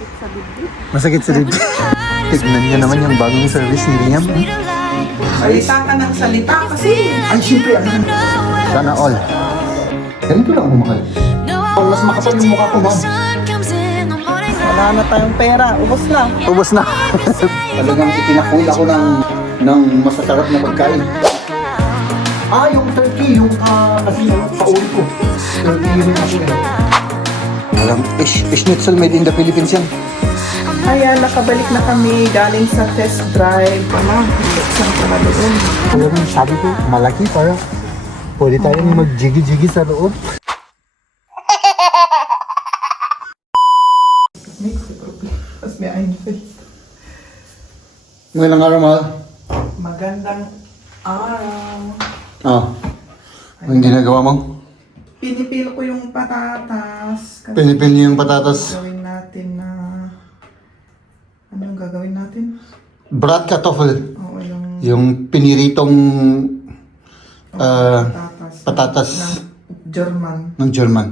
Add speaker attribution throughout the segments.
Speaker 1: Masakit sa bibig.
Speaker 2: Masakit sa dibdib. Tignan niyo naman yung bagong service ni Liam.
Speaker 3: Salita ka ng salita kasi.
Speaker 2: Ay, siyempre, ano. Sana all. Ganito lang umahal. Mas makapal yung mukha ko, ma'am.
Speaker 3: Wala na tayong pera. Ubus na.
Speaker 2: Ubus na. Talagang itinakwil ako ng, ng masasarap na pagkain. Ah, yung turkey, yung uh, kasi yung pauli ko. Turkey yun kasi. Alam, ish, schnitzel made in the Philippines yan.
Speaker 3: Ayan, nakabalik na kami galing sa test drive. Ano, saan ka na doon?
Speaker 2: Alam mo, sabi ko, malaki para pwede tayong mag-jiggy-jiggy sa loob.
Speaker 3: May problem. Tapos may Einfeld.
Speaker 2: Ngayon ang araw, mahal.
Speaker 3: Magandang araw.
Speaker 2: Ah, ang ginagawa mo?
Speaker 3: Pinipil ko yung patatas. Kasi
Speaker 2: Pinipil niyo yung patatas.
Speaker 3: gagawin natin na... Ano yung gagawin natin?
Speaker 2: Brat kartoffel.
Speaker 3: Oo, yung
Speaker 2: Yung piniritong ah,
Speaker 3: patatas.
Speaker 2: patatas
Speaker 3: Ng German.
Speaker 2: ng German.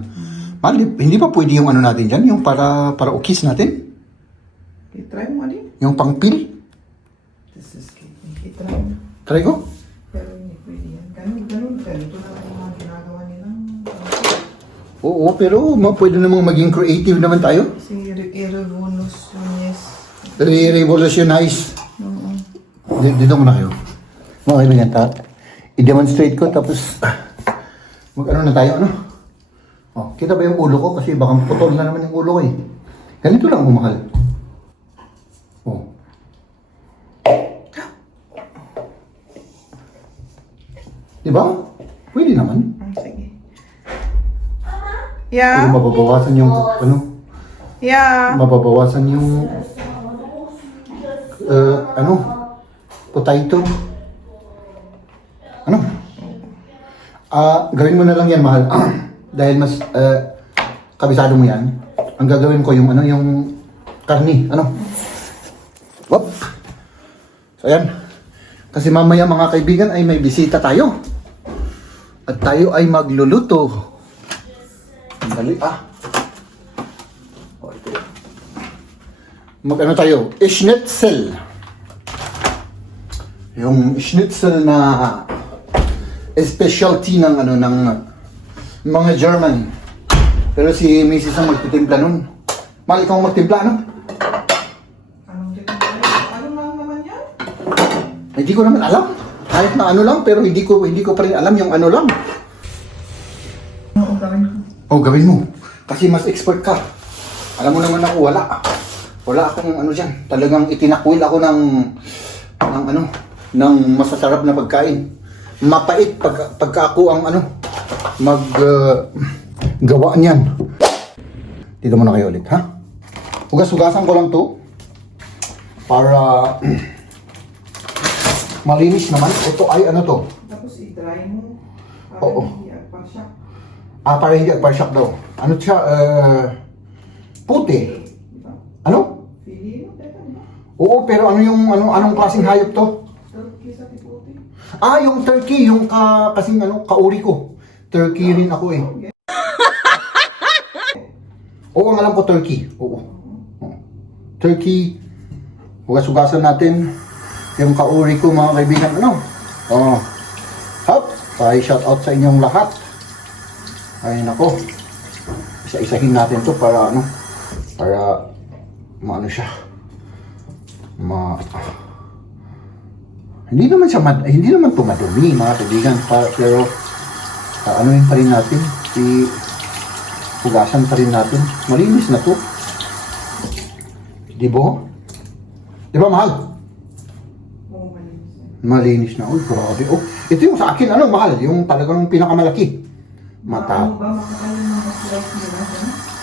Speaker 2: Mahal, hindi pa pwede yung ano natin dyan? Yung para, para ukis natin?
Speaker 3: Okay, try mo, Ali.
Speaker 2: Yung pangpil?
Speaker 3: This is cake. Okay, try mo.
Speaker 2: Try ko.
Speaker 3: Pero hindi pwede yan. Ganun, ganun. Ganito na lang yung mga ginagawa nilang...
Speaker 2: Oo, pero ma, pwede namang maging creative naman tayo.
Speaker 3: Si Revoluciones.
Speaker 2: Re-revolutionize.
Speaker 3: Oo.
Speaker 2: D- dito muna kayo. Mga kaibigan, ta i-demonstrate ko tapos mag-ano na tayo, ano? Oh, kita ba yung ulo ko? Kasi baka putol na naman yung ulo ko eh. Ganito lang umahal. Oh. Di ba? Pwede naman.
Speaker 3: Ah, sige.
Speaker 2: Pero
Speaker 3: Yeah?
Speaker 2: mababawasan yung, ano,
Speaker 3: Yeah.
Speaker 2: mababawasan yung, uh, ano, potato. Ano? Ah, gawin mo na lang yan, mahal. Dahil mas uh, kabisado mo yan. Ang gagawin ko yung ano, yung karni, ano? Wop! So, ayan. Kasi mamaya mga kaibigan ay may bisita tayo. At tayo ay magluluto. Ang Dali, ah. O, ito. Mag-ano tayo? Schnitzel. Yung schnitzel na specialty ng ano ng mga German. Pero si Mrs. ang magtitimpla nun. Mahal ikaw magtimpla, ano?
Speaker 3: Anong? Ano lang naman yan?
Speaker 2: Hindi ko naman alam. Kahit na ano lang, pero hindi ko hindi ko pa rin alam yung ano lang. Oh, gawin mo. Kasi mas expert ka. Alam mo naman ako, wala. Wala akong ano dyan. Talagang itinakwil ako ng, ng ano, ng masasarap na pagkain. Mapait pag, pagka ako ang ano, mag, uh, gawa niyan. Dito muna kayo ulit, ha? Hugas-hugasan ko lang to. Para malinis naman. Ito ay ano to?
Speaker 3: Tapos i-dry mo. Para
Speaker 2: Oo.
Speaker 3: hindi agpa siya.
Speaker 2: Ah, para hindi agpa-shock daw. Ano siya? Uh, puti. Ano? Oo, pero ano yung ano anong klaseng hayop to?
Speaker 3: Turkey sa tiputi.
Speaker 2: Ah, yung turkey, yung ka, kasing ano, kauri ko. Turkey rin ako eh. Oo, ang alam ko turkey. Oo. Turkey. Hugas-hugasan natin. Yung kauri ko mga kaibigan, ano? Oo. Hop. Ay, shout out sa inyong lahat. Ay, nako. Isa-isahin natin to para ano? Para maano siya. Ma hindi naman siya mad, hindi naman to madumi mga kaibigan pa, pero uh, ano yun pa rin natin si hugasan pa rin natin. Malinis na to. Di ba? Di ba mahal?
Speaker 3: Oo, malinis
Speaker 2: malinis na. Uy grabe. Oh ito yung sa akin ano mahal? Yung talagang pinakamalaki mata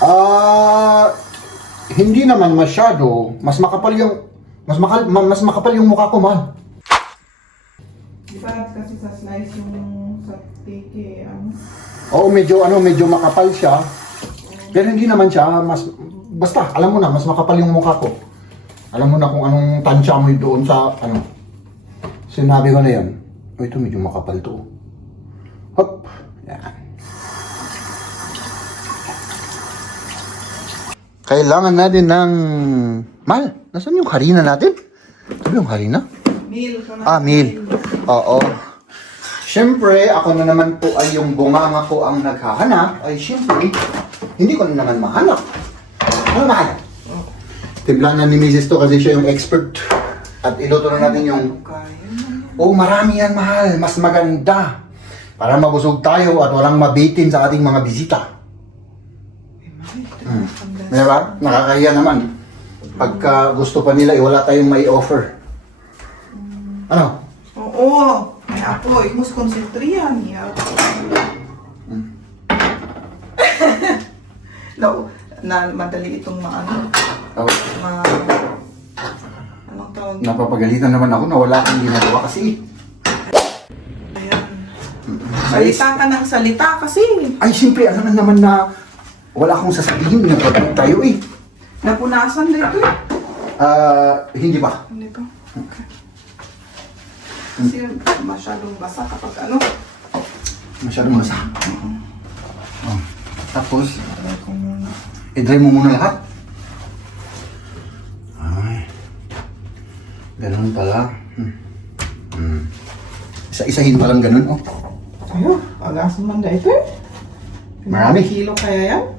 Speaker 2: ah hindi naman masyado mas makapal yung mas makal ma- mas makapal yung mukha ko mahal
Speaker 3: Di ba kasi sa slice yung sa tiki, ano?
Speaker 2: Oo, medyo ano, medyo makapal siya. Pero hindi naman siya mas basta alam mo na mas makapal yung mukha ko. Alam mo na kung anong tansya mo doon sa ano. Sinabi ko na 'yon. Oh, ito medyo makapal to. Hop. Yan. Kailangan natin ng... Mal, nasaan yung harina natin? Ito ba yung harina?
Speaker 3: Meal.
Speaker 2: Ah, meal. Oo. Siyempre, ako na naman po ay yung bunganga ko ang naghahanap. Ay, siyempre, hindi ko na naman mahanap. Ano mahanap? Timpla na ni Mrs. to kasi siya yung expert. At iluto na natin yung... Oh, marami yan, mahal. Mas maganda. Para mabusog tayo at walang mabitin sa ating mga bisita. Hmm. Di ba? Nakakahiya naman. Pagka gusto pa nila, eh, wala tayong may offer. Ano?
Speaker 3: Oo. May ako. Moest concentreren. Ja. no, na madali itong maano.
Speaker 2: Oh,
Speaker 3: Ma... Anong tawag?
Speaker 2: napapagalitan naman ako na wala kang ginagawa kasi.
Speaker 3: Ayan.
Speaker 2: Ay,
Speaker 3: Salita ka ng salita kasi.
Speaker 2: ay siyempre, alam na naman na wala akong sasabihin na tayo eh.
Speaker 3: Napunasan dito eh.
Speaker 2: Ah, hindi ba?
Speaker 3: Hindi ba? Okay. Kasi masyadong basa kapag ano.
Speaker 2: Masyadong masa. Oh. Tapos, i-dry mo muna lahat. Ay. Ganun pala. Hmm. Hmm. Isa-isahin pa lang ganun, oh.
Speaker 3: Ayun, agasan man dito eh.
Speaker 2: Marami.
Speaker 3: Kilo kaya yan?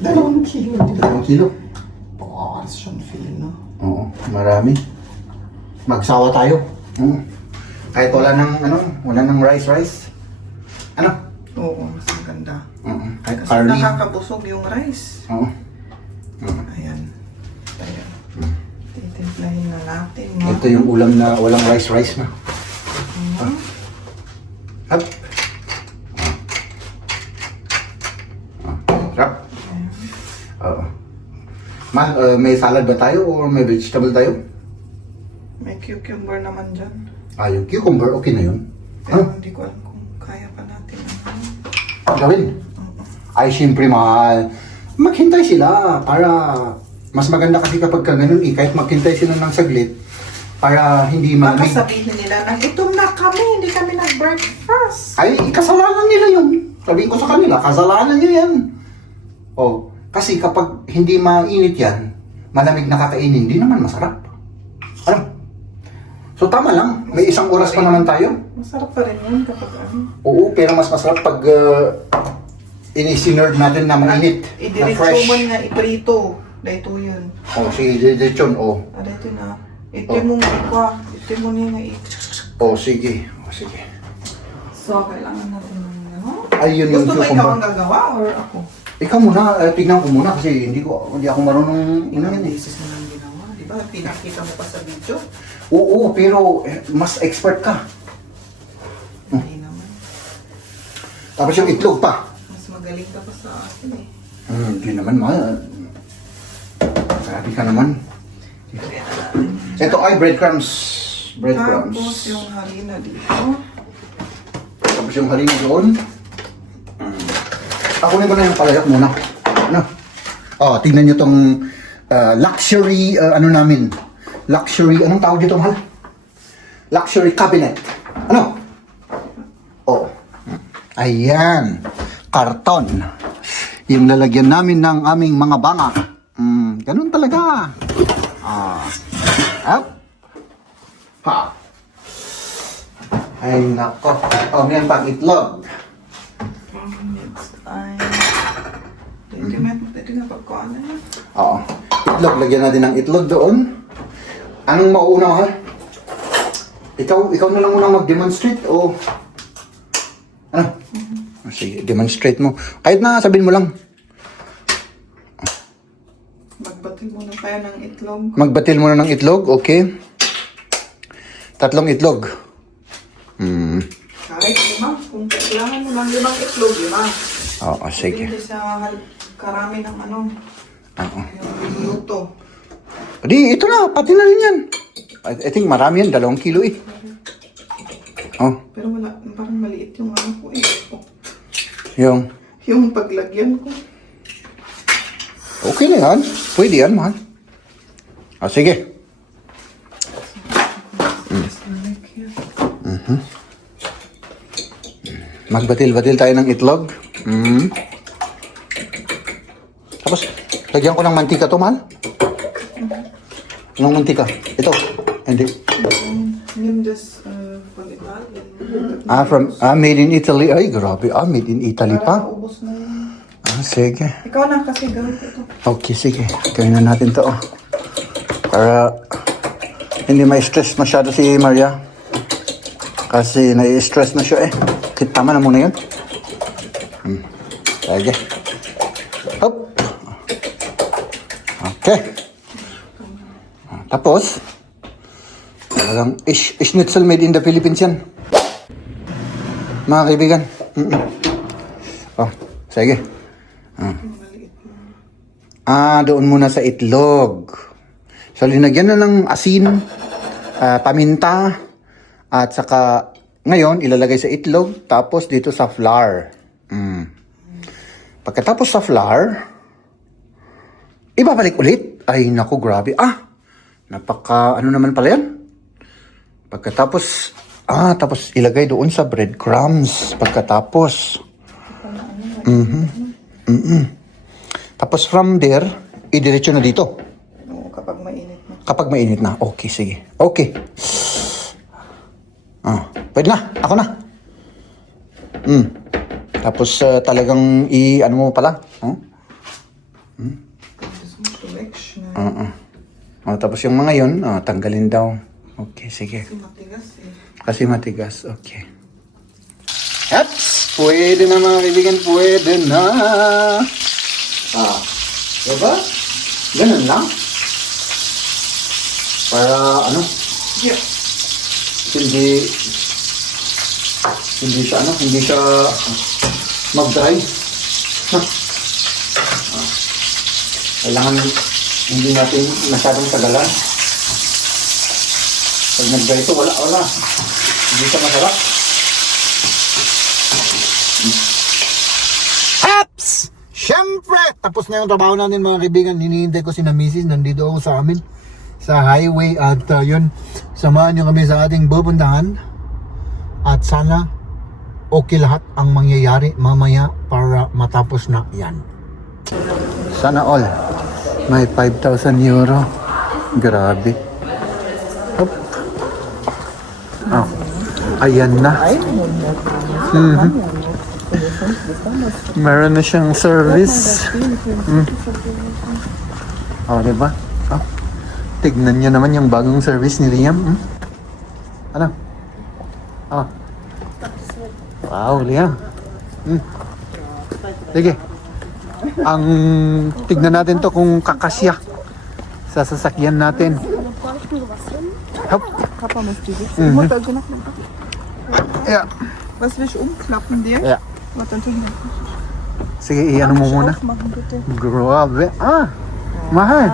Speaker 3: Dalawang kilo. di ba?
Speaker 2: Dalawang kilo.
Speaker 3: Pakas siyang feel, no?
Speaker 2: Oo, marami. Magsawa tayo. Oo. Kahit wala nang, ano, wala nang rice-rice. Ano?
Speaker 3: Oo, mas maganda.
Speaker 2: Oo. Kahit
Speaker 3: Kasi
Speaker 2: carne.
Speaker 3: nakakabusog yung rice.
Speaker 2: Oo.
Speaker 3: Ayan. Ayan. Titimplahin na natin, no?
Speaker 2: Ito yung ulam na walang rice-rice na.
Speaker 3: Mhm.
Speaker 2: Hap. Ah. Sarap. Oo. Ma, uh, may salad ba tayo or may vegetable tayo?
Speaker 3: May cucumber naman dyan.
Speaker 2: Ah, yung cucumber, okay na yun.
Speaker 3: Pero hindi ko alam kung kaya pa natin. Ano.
Speaker 2: Gawin. Ay, siyempre, mahal. Maghintay sila para mas maganda kasi kapag ka ganun eh, kahit maghintay sila ng saglit para hindi
Speaker 3: Baka
Speaker 2: malamig.
Speaker 3: sabihin nila na, gutom na kami, hindi kami nag-breakfast.
Speaker 2: Ay, kasalanan nila yun. Sabihin ko sa kanila, kasalanan nyo yan. Oh, kasi kapag hindi mainit yan, malamig na kakainin, hindi naman masarap. Ano? So tama lang, may isang oras pa naman tayo.
Speaker 3: Masarap pa rin yun kapag ano.
Speaker 2: Oo, pero mas masarap pag uh, inisinerd natin na mainit, na
Speaker 3: Idiretso
Speaker 2: fresh.
Speaker 3: man nga iprito. Dito yun.
Speaker 2: Oh, sige, lechon, oh.
Speaker 3: Ah, dito na. Ito mo nga ikwa. Ito mo nga ik.
Speaker 2: Oh, sige. Oh, sige.
Speaker 3: So, kailangan natin ng ano?
Speaker 2: Ay, yun yung
Speaker 3: Gusto mo ikaw
Speaker 2: cucumber.
Speaker 3: ang gagawa or ako?
Speaker 2: Ikaw muna, eh, tignan ko muna kasi hindi ko hindi ako marunong
Speaker 3: Ilang
Speaker 2: inamin eh.
Speaker 3: na lang ginawa. Di ba? Pinakita mo pa sa video.
Speaker 2: Oo, pero eh, mas expert ka.
Speaker 3: Hindi naman.
Speaker 2: Tapos yung itlog pa.
Speaker 3: Mas magaling ka pa sa akin eh.
Speaker 2: Hmm, hindi naman, ma. Grabe ka naman. Ito ay breadcrumbs. Breadcrumbs.
Speaker 3: Tapos yung harina dito.
Speaker 2: Tapos yung harina doon. Akunin ko na yung palayak muna. Ano? Oh, tingnan nyo tong uh, luxury, uh, ano namin. Luxury, anong tawag dito, mahal? Luxury cabinet. Ano? Oh. Ayan. Karton. Yung lalagyan namin ng aming mga banga. Hmm, ganun talaga. Ah. Up. Ha. Ay, nako. Oh, may pang itlog.
Speaker 3: Next time. Dito nga, dito nga pagkuhan na yun.
Speaker 2: Oo. Itlog, lagyan natin ng itlog doon. Anong mauuna, mahal? Ikaw, ikaw na lang muna mag-demonstrate o... Ano? Oh, Sige, demonstrate mo. Kahit na sabihin mo lang,
Speaker 3: Magbatil muna kaya ng itlog.
Speaker 2: magbatil mo na ng itlog, okay? Tatlong itlog. Hmm.
Speaker 3: Kahit lima. Kung kailangan mo ng limang itlog, lima.
Speaker 2: Oo, sige.
Speaker 3: Hindi sa karami ng ano,
Speaker 2: Oo.
Speaker 3: yung luto.
Speaker 2: Di, ito na, pati na rin yan. I, I think marami yan, dalawang kilo eh. Oh,
Speaker 3: Pero wala, parang maliit yung ano ko eh. Oh,
Speaker 2: yung...
Speaker 3: Yung paglagyan ko.
Speaker 2: Okay na yan. Pwede yan, mahal. Ah, sige. Magbatil-batil tayo ng itlog. Mm. Tapos, Lagyan ko ng mantika to, mahal. Anong mantika? Ito. Hindi.
Speaker 3: Das äh, von Italien.
Speaker 2: Ah, from, ah, made in Italy. Ay, grabe. Ah, made in Italy pa.
Speaker 3: Ubus na yun.
Speaker 2: Ah, sige.
Speaker 3: Ikaw na kasi gawin ko ito.
Speaker 2: Okay, sige. Gawin na natin to. oh. Para hindi ma-stress masyado si Maria. Kasi nai-stress na siya eh. Kit- Tama na muna yun. Hmm. Sige. Hop. Okay. Ah, Tapos, talagang ish, schnitzel made in the Philippines yan. Mga kaibigan. Mm-mm. Oh, sige. Ah, doon muna sa itlog. So, linagyan na ng asin, ah, paminta, at saka ngayon, ilalagay sa itlog, tapos dito sa flour. Mm. Pagkatapos sa flour, ibabalik ulit. Ay, naku, grabe. Ah, napaka, ano naman pala yan? Pagkatapos, ah, tapos ilagay doon sa breadcrumbs. Pagkatapos. Mhm. Mhm. Tapos from there, idiretso na dito.
Speaker 3: Kapag mainit na.
Speaker 2: Kapag mainit na. Okay, sige. Okay. Ah, pwede na. Ako na. Mm. Tapos ah, talagang i ano mo pala?
Speaker 3: Musst du
Speaker 2: Uh-uh. Oh, tapos yung mga yun, ah, tanggalin daw. Okay, sige.
Speaker 3: Die matigas eh.
Speaker 2: Kasi matigas. Okay. Eps! Pwede na mga kaibigan. Pwede na. Ah. Diba? Ganun lang. Para ano?
Speaker 3: Hier.
Speaker 2: Hindi hindi siya ano, hindi siya mag-dry. Ha? Ah. Kailangan hindi natin masyadong tagalan. Pag nag-dry ito, wala, wala. Hindi siya masarap. Apps! Siyempre! Tapos na yung trabaho natin mga kaibigan. Hinihintay ko si na Mrs. Nandito ako sa amin. Sa highway at uh, yun. Samahan nyo kami sa ating pupuntahan. At sana okay lahat ang mangyayari mamaya para matapos na yan. Sana all. May 5,000 euro. Grabe. Hop. Oh. Ayan na. Mhm. Meron na siyang service. Mm. Oh, diba? Oh. Tignan niyo naman yung bagong service ni Liam. Hmm? Ano? Oh. Wow, Liam. Hmm. Sige. Ang tignan natin to kung kakasya sa sasakyan natin. Hop. Mhm. Yeah.
Speaker 3: Was will ich umklappen dir?
Speaker 2: Yeah.
Speaker 3: Warte, dann tun wir.
Speaker 2: Sige, iyan mo muna.
Speaker 3: Aufmachen, bitte.
Speaker 2: Grabe. Ah, mahal.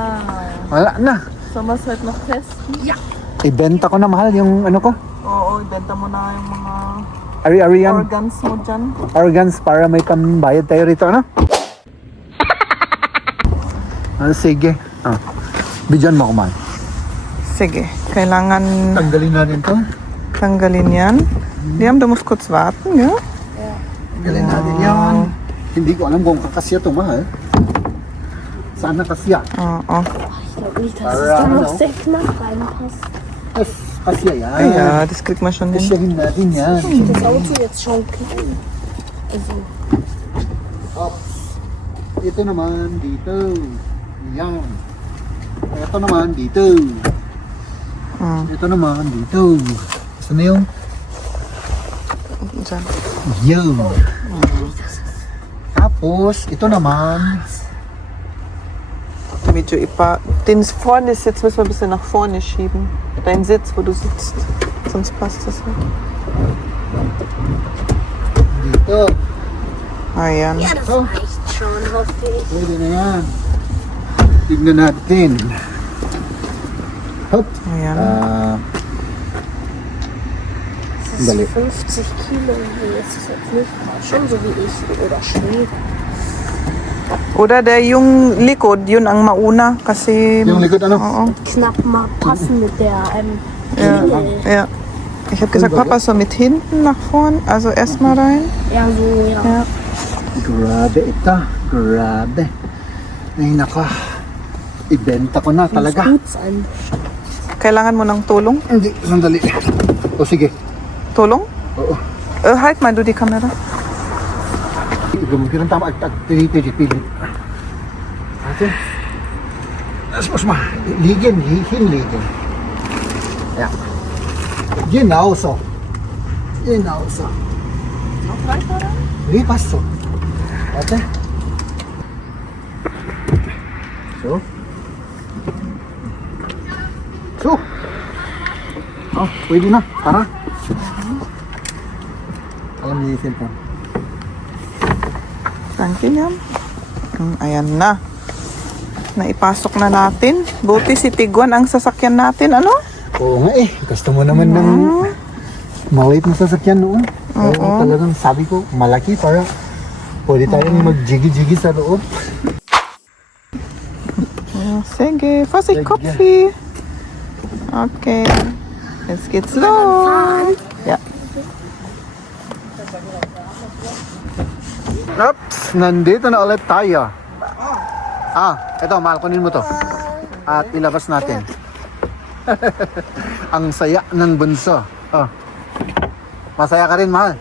Speaker 2: Wala na.
Speaker 3: Sollen wir es halt noch testen? Ja.
Speaker 2: Ibenta ko na mahal yung ano ko.
Speaker 3: Oo, ibenta mo na yung mga
Speaker 2: Ari-ari yan.
Speaker 3: organs mo dyan.
Speaker 2: Organs para may pambayad tayo rito, ano? Ah, sige. Ah. Bidyan mo ko mahal.
Speaker 3: Sige, kailangan
Speaker 2: Tanggalin natin to.
Speaker 3: tanggalin yan. Liam, du musst kurz warten, ja?
Speaker 2: Tanggalin natin yan. Hindi ko alam kung kakasya to mahal. Sana kasya.
Speaker 3: Oo.
Speaker 1: Ich glaube nicht, dass
Speaker 2: Para
Speaker 1: es da
Speaker 2: ano?
Speaker 1: noch sehr knapp reinpasst.
Speaker 2: Yes, kasya yan.
Speaker 3: Ja, das kriegt man schon hin.
Speaker 2: Kasyahin natin yan.
Speaker 1: Das Auto jetzt schon klein. Also,
Speaker 2: Ops. Ito naman dito. Yan. Ito naman dito.
Speaker 3: Mm.
Speaker 2: Ito naman dito. Saan na yung?
Speaker 3: Dyan.
Speaker 2: Yun. Tapos, ito naman.
Speaker 3: Medyo ipa... Den vorne Sitz müssen wir ein bisschen nach vorne schieben. Dein Sitz, wo du sitzt. Sonst passt das nicht.
Speaker 2: Dito.
Speaker 3: Ayan.
Speaker 1: ja, das reicht schon, hoffe ich.
Speaker 2: Pwede na yan. Tignan natin. Hop.
Speaker 3: Ayan.
Speaker 2: Ah,
Speaker 1: Das ist 50 Kilo. Das ist jetzt nicht schon so wie ich oder schwer.
Speaker 3: Oder der yung likod, yun ang mauna. Kasi...
Speaker 2: yung likod ano?
Speaker 3: Oo.
Speaker 1: Knapp mal passen mit der ähm,
Speaker 3: Ja, ja. Ich habe gesagt, Papa soll mit hinten nach vorn, also erstmal rein.
Speaker 1: Ja, so, ja.
Speaker 3: Ja.
Speaker 2: Grabe ito. Grabe. Ay, nako. Ibenta ko na talaga.
Speaker 1: Boots an.
Speaker 3: Kailangan mo ng tulong?
Speaker 2: Hindi, sandali. O sige.
Speaker 3: Tulong?
Speaker 2: Oo.
Speaker 3: Äh, halt mal du die Kamera.
Speaker 2: Gumagin ang tama at tinitigit pilit. Ate. Das muss man liegen, hi- hinlegen. Ja. Genau so. Genau so.
Speaker 3: Noch weiter? oder?
Speaker 2: Nee, passt so. Warte. So. So. Oh, pwede na. Tara. Alam niyo yung cellphone.
Speaker 3: Danke, Liam. Mm, Ayan na. Naipasok na natin. Buti si Tiguan ang sasakyan natin, ano?
Speaker 2: Oo nga eh. Gusto mo naman ng maliit na sasakyan noon. Oo. talagang sabi ko, malaki para pwede tayong mag-jiggy-jiggy sa loob.
Speaker 3: Ja, Sige,
Speaker 2: Sige.
Speaker 3: Kopfi. Okay. Jetzt geht's los. Ja.
Speaker 2: Oops! Nandito na ulit tayo. Ah, eto, mahal, kunin mo to. At ilabas natin. Ang saya ng bunso. Oh. Masaya ka rin, mahal.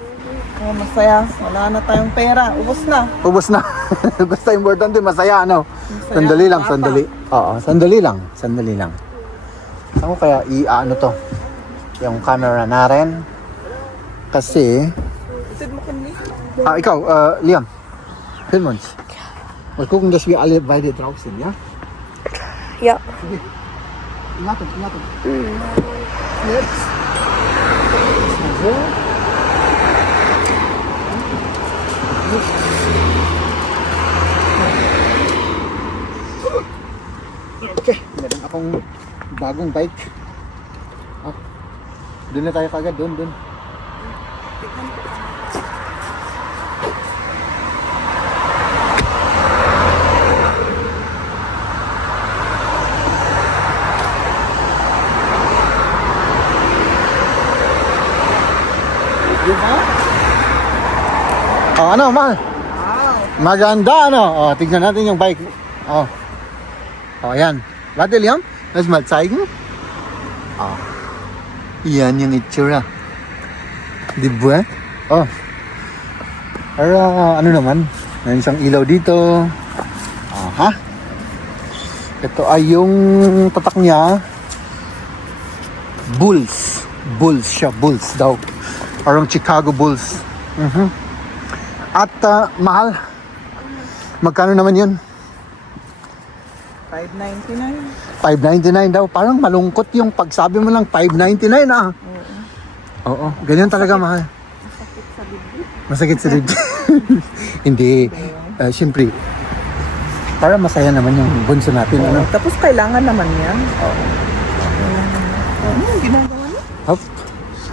Speaker 3: Oh, masaya. Wala na tayong pera. Ubus na.
Speaker 2: Ubus na. Basta importante, masaya, ano? Sandali lang, sandali. Oo, sandali lang, sandali lang. Saan ko kaya i-ano to? Yung camera na rin. Kasi, ah, ikaw, uh, Liam. Film uns. Mal gucken, dass wir alle beide drauf sind, ja?
Speaker 1: Ja.
Speaker 2: Ingatan, ingatan. Jetzt. Mal so. Okay, meron akong bagong bike. Doon na tayo kagad, doon, doon. Oh, ano, mahal? Maganda, ano? Oh, tignan natin yung bike. Oh. Oh, ayan. Warte, Liam? Lass mal zeigen. Oh. Yan yung itsura. Di ba? Oh. Pero, ano naman? May isang ilaw dito. Aha. Ito ay yung tatak niya. Bulls. Bulls siya. Bulls daw. Parang Chicago Bulls. Mhm. At ah, mahal. Magkano naman yun?
Speaker 3: 5.99.
Speaker 2: 5.99 daw. Parang malungkot yung pagsabi mo lang 5.99 ah. Oo. Ganyan talaga mahal. Masakit sa dibdib. Hindi. Uh, Siyempre, para masaya naman yung bunso natin. Ano?
Speaker 3: Tapos kailangan naman yan. Oo. Ano yung ginagawa niya?
Speaker 2: Hop.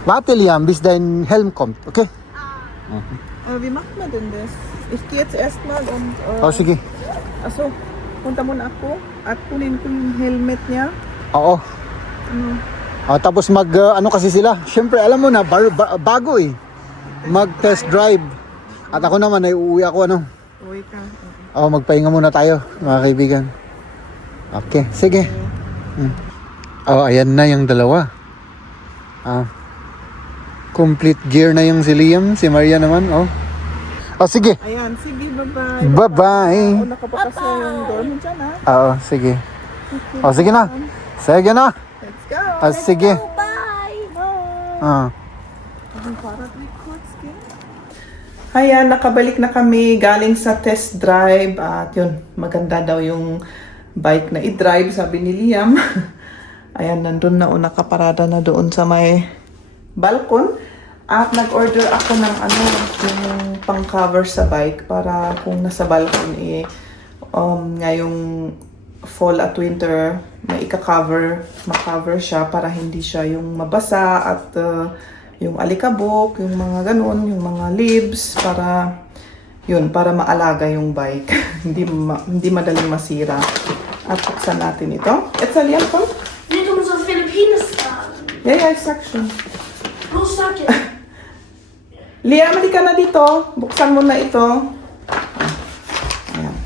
Speaker 2: Warte Liam, bis dein Helm kommt. Okay?
Speaker 3: Äh, wie macht man denn das? Ich gehe jetzt erstmal und... Äh,
Speaker 2: Oh, sige.
Speaker 3: Achso, punta muna ako at kunin ko yung helmet niya.
Speaker 2: Oo. Ah, tapos mag, uh, ano kasi sila, syempre alam mo na, bar- ba- bago eh. Mag test drive. At ako naman ay uuwi ako ano.
Speaker 3: Uwi ka.
Speaker 2: Oh, magpahinga muna tayo, mga kaibigan. Okay, sige. Hmm. Oh, ayan na yung dalawa. Ah. Complete gear na yung si Liam, si Maria naman, oh. Oh, sige.
Speaker 3: Ayan, sige, bye-bye.
Speaker 2: Bye-bye.
Speaker 3: Una ka pa kasi yung door mo dyan, ha?
Speaker 2: Oo, sige. Oh, sige na. Sige na.
Speaker 3: Let's go!
Speaker 2: Ah, sige.
Speaker 1: Bye.
Speaker 2: Ah.
Speaker 3: Ayan, nakabalik na kami galing sa test drive at yun, maganda daw yung bike na i-drive, sabi ni Liam. Ayan, nandun na una kaparada na doon sa may balkon. At nag-order ako ng ano, yung pang-cover sa bike para kung nasa balkon eh, um, ngayong fall at winter, may ika-cover, ma-cover siya para hindi siya yung mabasa at uh, yung alikabok, yung mga ganun, yung mga leaves para yun, para maalaga yung bike. hindi ma- hindi madaling masira. At buksan natin ito. It's a liyan po.
Speaker 1: Dit om zo'n Filipines staan.
Speaker 3: Yeah, yeah, section.
Speaker 1: Hoe stak
Speaker 3: Liam, mali ka na dito. Buksan mo na ito. Ayan.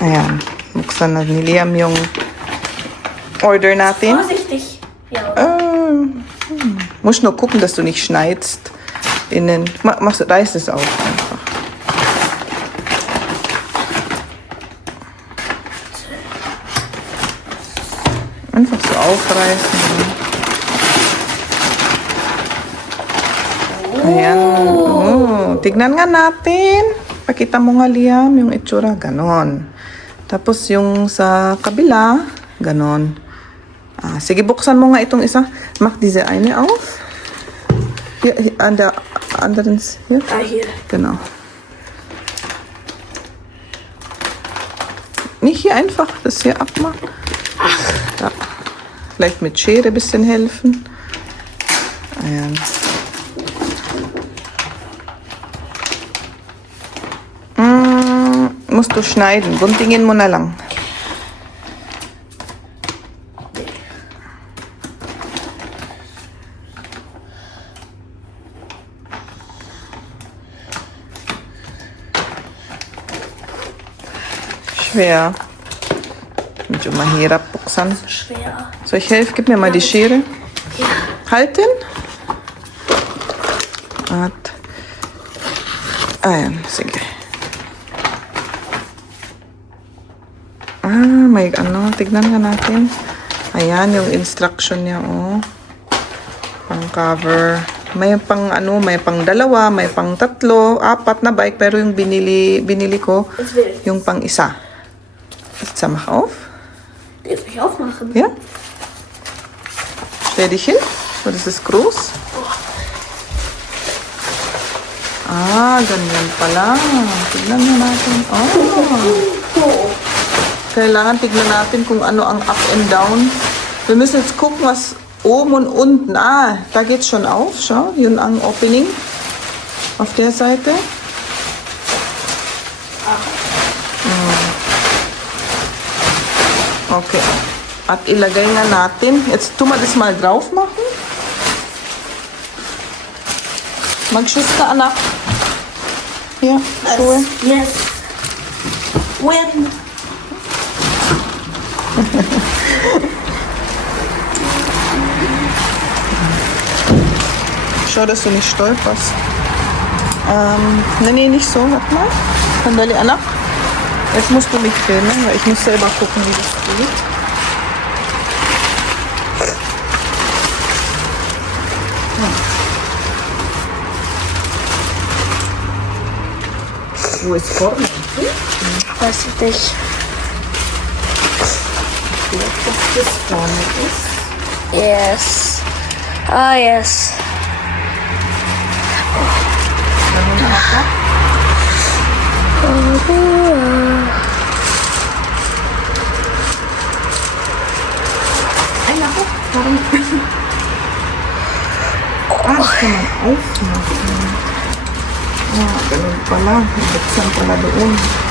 Speaker 3: Ayan. Buksan na ni Liam yung order natin.
Speaker 1: Vorsichtig. Ja.
Speaker 3: Ähm, hm. Musst nur gucken, dass du nicht schneidest. Innen. Ma machst, reiß es auf einfach. Einfach so aufreißen. Ayan. Oh, tignan nga natin. Pakita mo nga, Liam, yung itsura. Ganon. Tapos yung sa kabila, ganon. Ah, sige, buksan mo nga itong isa. Mach diese eine auf. Hier, hier an der anderen, hier.
Speaker 1: Ah, hier.
Speaker 3: Genau. Nicht hier einfach das hier abmachen. Da. Vielleicht mit Schere ein bisschen helfen. Ayan. Musst du schneiden. Guntingin mo na lang. Schwer. Medyo mahirap buksan.
Speaker 1: Schwer.
Speaker 3: Soll ich helfen? Gib mir mal die Schere. Halten. At. Ayan, sige. Ah, may ano, tignan nga natin. Ayan, yung instruction niya, oh. Pang cover. May pang ano, may pang dalawa, may pang tatlo, apat na bike, pero yung binili, binili ko, yung pang isa. Jetzt mach auf.
Speaker 1: Jetzt will ich aufmachen.
Speaker 3: Ja. Stell dich hin. So, das ist groß. Ah, ganyan pala. Tignan mo natin. Oh. Kailangan tignan natin kung ano ang up and down. Wir müssen jetzt gucken, was oben und unten. Ah, da geht's schon auf. Schau, yun ang opening. Auf der Seite. Okay. At ilagay na natin. Jetzt tun wir das mal drauf machen. Mag-shoes ka, anak. Hier, Schuhe.
Speaker 1: Yes. When?
Speaker 3: Schau, dass du nicht stolperst. Ähm, nee, nee, nicht so. Warte mal. Sandali, anak. Jetzt musst du mich filmen, weil ich muss selber gucken, wie das geht. Wo ist vorne?
Speaker 1: Weiß ich nicht.
Speaker 3: Dass das vorne ist.
Speaker 1: Yes. Ah, yes.
Speaker 3: Ay, naku. Parang... ah, das kann man aufmachen. Ah, ganun pala. Buksan pala doon.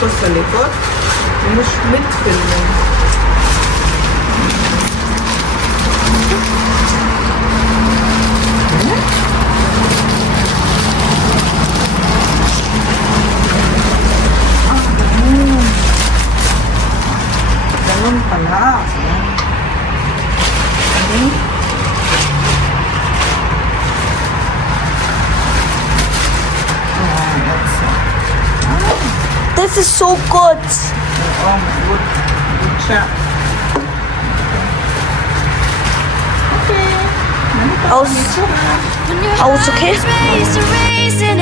Speaker 3: Ito sa likod. Du musst mitfilmen. Ganun pala. Ayan. Ano? Ah, that's it.
Speaker 1: Das ist so gut.
Speaker 3: Oh, good. Good siya. Okay.
Speaker 1: Aus. Aus, okay?
Speaker 4: Race, racing